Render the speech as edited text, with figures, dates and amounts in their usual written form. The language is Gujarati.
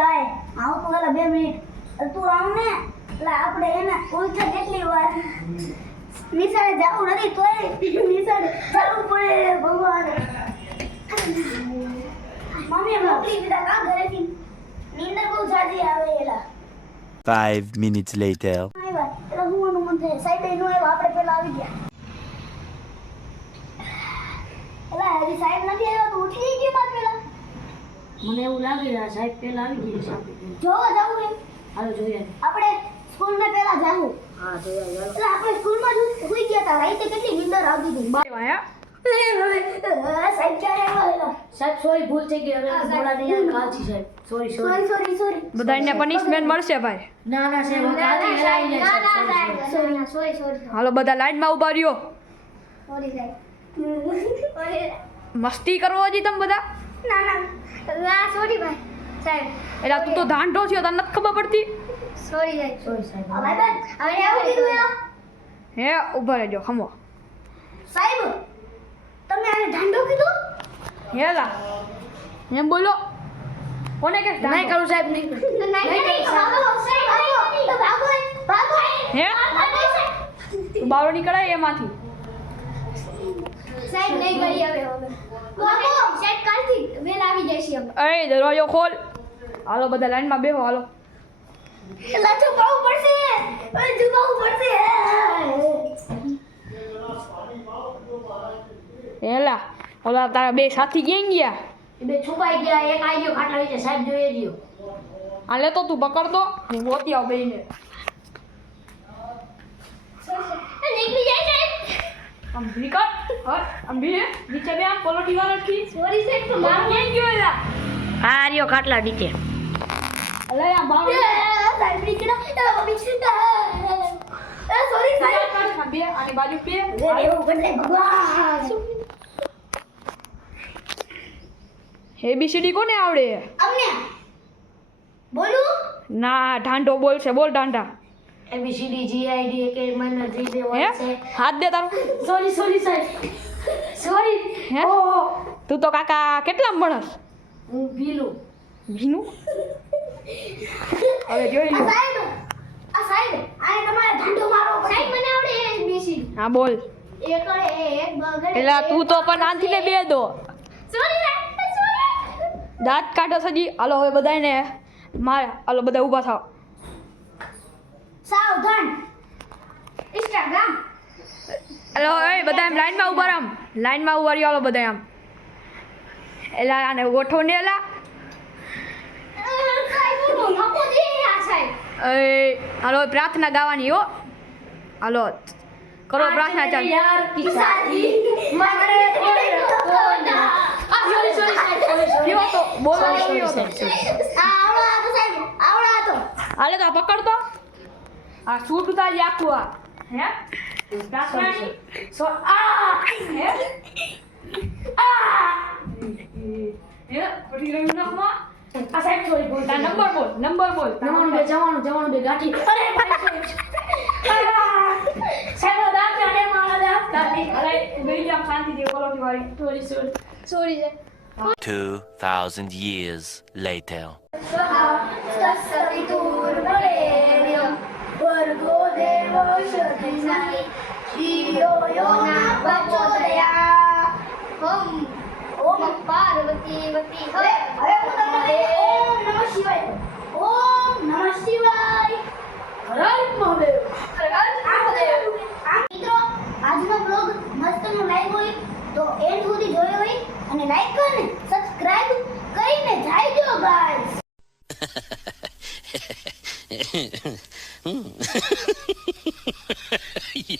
લાય આવું તો ગલા 2 મિનિટ તું આવ ને એટલે આપણે એને ઉલટા કેટલી વાર નિશાળે જાવું નથી તોય નિશાળે ચાલુ પડે ભગવાન મમ્મી મોકલી દીધા કા ઘરેથી નીંદર બહુ જાજી આવે એલા 5 minutes later. આવ્યા એટલે હું મન થાય સાહેબ નો આવ્યો આપણે પેલા આવી ગયા એલા હજી સાહેબ નથી આવ્યો તો ઉઠી ગઈ બાદ પેલા મને એવું લાગે છે સાહેબ પહેલા આવી ગયા છે જોવા જાવું એમ હાલો જોઈએ આપણે સ્કૂલમાં પેલા જાવું હા જોઈએ એટલે આપણે સ્કૂલમાં સુઈ ગયા હતા રાતે કેટલી નીંદર આવતી હતી સાહેબ ક્યારે આવ્યા સાહેબ સોરી ભૂલ થઈ ગઈ હવે મોડા નહીં આવે કાચી સાહેબ સોરી સોરી બધાને પનિશમેન્ટ મળશે ભાઈ. ના સાહેબ હવે કાચી હલાઈ જાય સાહેબ સોરી હાલો બધા લાઈનમાં ઊભા રહ્યો. સાહેબ મસ્તી કરો હજી તમે બધા. ના સોરી ભાઈ સાહેબ એટલે તું તો ધાંધો થયો તને નથી ખબર પડતી. સોરી સાહેબ સોરી સાહેબ હવે આવું કીધું યાર હે ઊભા રહેજો ખમો. સાહેબ તમે આને ઢાંડો કીધું હેલા એમ બોલો કોને કે નહીં કરું સાહેબ નહીં નહીં ભાગો સાહેબ ભાગો હે તું બારો નીકળાય એમાંથી. સાહેબ નહીં કરી હવે ભાગો સાહેબ કાલથી વેલ આવી જશે હવે એ દરવાજો ખોલ. હાલો બધા લાઈનમાં બેહો હાલો. એલા છુપાવવું પડશે ઓય છુપાવવું પડશે હેલા ઓલા તારા બે સાથી ક્યાં ગયા? એ બે છુપાઈ ગયા એક આવી ગયો ખાટલા નીચે સાહેબ જોઈએ રહ્યો આ લેતો તું પકડતો હું ગોતી આવ બેયને. નીકળી જાય સાહેબ આમ નીકળ હટ આમ બે નીચે બે આમ પલોટી વાર રખી. સોરી સાહેબ તો બાર ક્યાં ગયો એલા? હા રહ્યો ખાટલા નીચે અલે આ બાર સાહેબ નીકળ્યા સોરી સાહેબ બે આની બાજુ બે એવું બદલે ભગવાન એબીસીડી કોને આવડે? અમને બોલું ના ઢાંઢો બોલશે બોલ ઢાંઢા. ABCD GID કે મને 3 2 હે 1 છે હાથ દે તારો. સોરી સાહેબ સોરી હે તું તો કાકા કેટલા ભણસ? હું ભીલું ભીનું હવે જોઈ લો. સાહેબ આ તમારે ઢાંડો મારો સાહેબ મને આવડે એબીસી હા બોલ. એક બગડે એલા તું તો પણ આંથી ને બે દો સોરી સાહેબ સોરી દાંત કાઢો સજી. હાલો હવે બધાને મારે હાલો બધા ઊભા થાવ. સાવધાન ઇન્સ્ટાગ્રામ હાલો એ બધા એમ લાઈનમાં ઊભા રામ લાઈનમાં ઊભા રહ્યો હાલો બધા આમ. એલા આને ગોઠવો ને એલા. સાહેબ નો નકો દે આ સાહેબ એ હાલો પ્રાર્થના ગાવાની હો. હાલો કરો પ્રાર્થના ચાલુ. યાર સાદી મારે કોના આ સોરી સાહેબ સોરી કયો તો બોલો કયો તો. આવડા તો સાહેબ આવડા તો હાલે તો આ પકડ તો આ સૂટ ઉતારી આખું આ હે પ્રાર્થનાની સો આ હે આ હે પડી રહ્યું નાખમાં આ સાહેબ સોરી બોલ તા નંબર બોલ જવાનું બે ગાંઠી અરે ભાઈ સાહેબ દાંત કાઢે મારા દાંત કાઢી અરે બેહી જા શાંતિથી બોલો વાળી સોરી સોરી છે 2000 years later. સસવિતુર્વરેણ્યં ભર્ગો દેવો શરણાય ધિયો યો ના પ્રચોદયાत् ઓમ પાર્વતી વતી હવે હું તમને ઓમ નમઃ શિવાય હર મહાદેવ મિત્રો આજનો બ્લોગ મસ્તનો લાઈક હોય તો એન્ડ સુધી જોયો હોય અને લાઈક કરીને સબસ્ક્રાઇબ કરીને જાયજો ગાઈસ Yeah.